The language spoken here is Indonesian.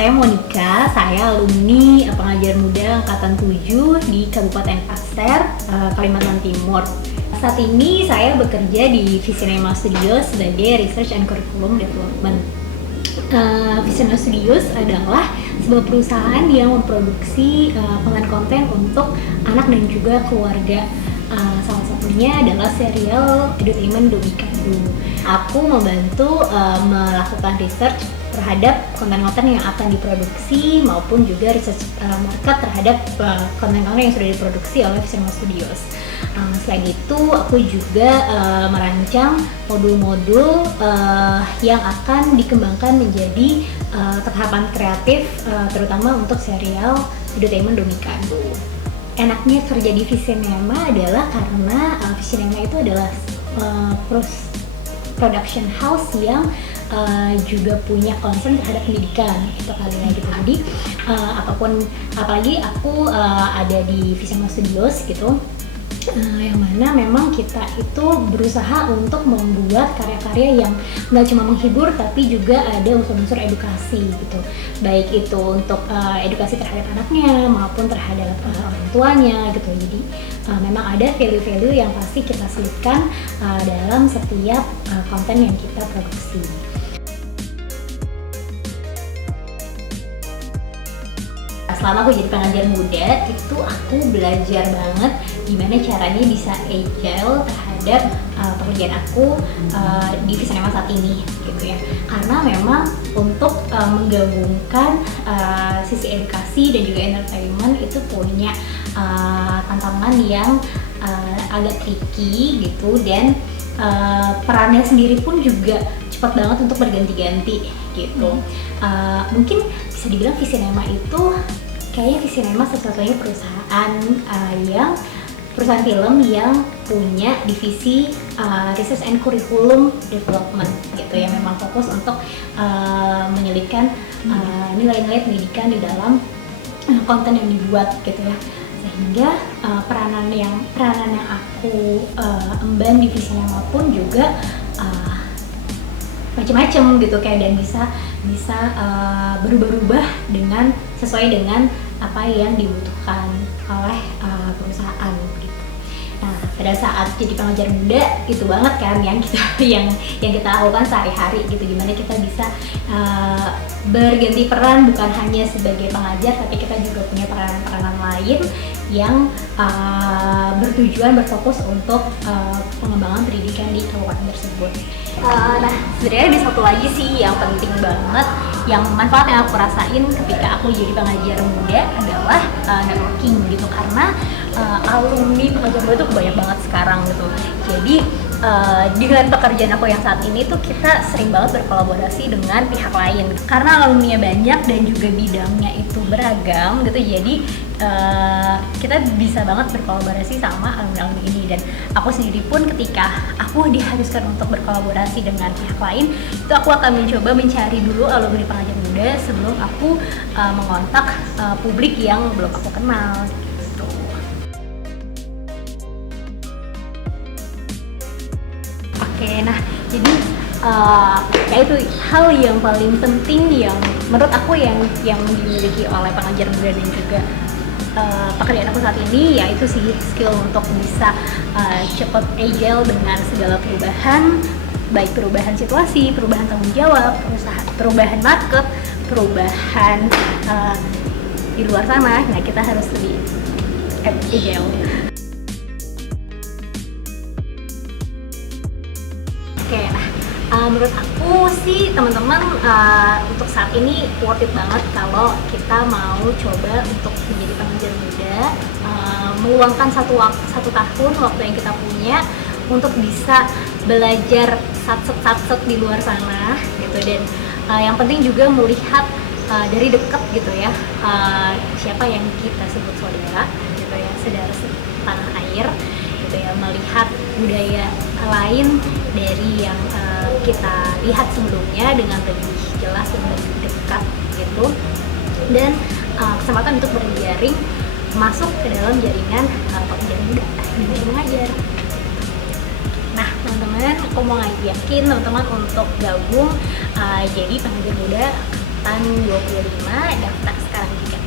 saya Monica, saya alumni pengajar muda angkatan 7 di Kabupaten Pasir, Kalimantan Timur. Saat ini saya bekerja di Visinema Studios sebagai Research and Curriculum Development. Visinema Studios adalah sebuah perusahaan yang memproduksi konten-konten untuk anak dan juga keluarga. Salah satunya adalah serial Edutainment Domikado. Aku membantu melakukan research terhadap konten-konten yang akan diproduksi maupun juga research market terhadap konten-konten yang sudah diproduksi oleh Visinema Studios. Selain itu, aku juga merancang modul-modul yang akan dikembangkan menjadi tahapan kreatif, terutama untuk serial Edutainment Domikado. Enaknya kerja di Visinema adalah karena Visinema itu adalah production house yang juga punya concern terhadap pendidikan itu kali ya gitu. Jadi apalagi aku ada di Visinema Studios gitu, yang mana memang kita itu berusaha untuk membuat karya-karya yang nggak cuma menghibur tapi juga ada unsur-unsur edukasi gitu, baik itu untuk edukasi terhadap anaknya maupun terhadap orang tuanya gitu. Jadi memang ada value-value yang pasti kita selipkan dalam setiap konten yang kita produksi. Selama aku jadi pengajar muda, itu aku belajar banget gimana caranya bisa agile terhadap pekerjaan aku di Visinema saat ini gitu ya. Karena memang untuk menggabungkan sisi edukasi dan juga entertainment itu punya tantangan yang agak tricky gitu, dan perannya sendiri pun juga cepat banget untuk berganti-ganti gitu. Mungkin bisa dibilang Visinema itu kayaknya Visinema satu-satunya perusahaan film yang punya divisi Research and Curriculum Development gitu ya, memang fokus untuk menyelipkan nilai-nilai pendidikan di dalam konten yang dibuat gitu ya. Sehingga peranan yang aku emban di Visinema pun juga macam-macam gitu kayak, dan bisa berubah-ubah dengan sesuai dengan apa yang dibutuhkan oleh perusahaan gitu. Nah, pada saat jadi pengajar muda itu banget kan yang kita lakukan sehari-hari gitu, gimana kita bisa berganti peran bukan hanya sebagai pengajar, tapi kita juga punya peranan-peranan lain yang berfokus untuk pengembangan pendidikan di kabupaten tersebut. Nah, sebenarnya ada satu lagi sih yang penting banget, yang manfaat yang aku rasain ketika aku jadi pengajar muda adalah networking gitu, karena alumni pengajar muda tuh banyak banget sekarang gitu. Jadi dengan pekerjaan aku yang saat ini tuh kita sering banget berkolaborasi dengan pihak lain karena alumninya banyak dan juga bidangnya itu beragam gitu. Jadi kita bisa banget berkolaborasi sama alumni ini, dan aku sendiri pun ketika aku diharuskan untuk berkolaborasi dengan pihak lain itu aku akan mencoba mencari dulu alumni pengajar muda sebelum aku mengontak publik yang belum aku kenal gitu. Oke, nah jadi ya itu hal yang paling penting yang menurut aku yang dimiliki oleh pengajar muda dan juga pekerjaan aku saat ini, yaitu sih skill untuk bisa cepat agile dengan segala perubahan, baik perubahan situasi, perubahan tanggung jawab, perubahan market, perubahan di luar sana. Nah, kita harus lebih agile. Oke, nah menurut aku sih teman-teman untuk saat ini worth it banget kalau kita mau coba untuk menjadi pengajar muda, meluangkan satu tahun waktu yang kita punya untuk bisa belajar satset di luar sana gitu, dan yang penting juga melihat dari dekat gitu ya siapa yang kita sebut saudara gitu ya, saudara tanah air gitu ya, melihat budaya lain dari yang kita lihat sebelumnya dengan lebih jelas dan lebih dekat gitu, dan kesempatan untuk berjaring masuk ke dalam jaringan pengajar muda dan mengajar. Nah teman-teman, aku mau ngajakin teman-teman untuk gabung jadi pengajar muda angkatan 25, daftar sekarang juga.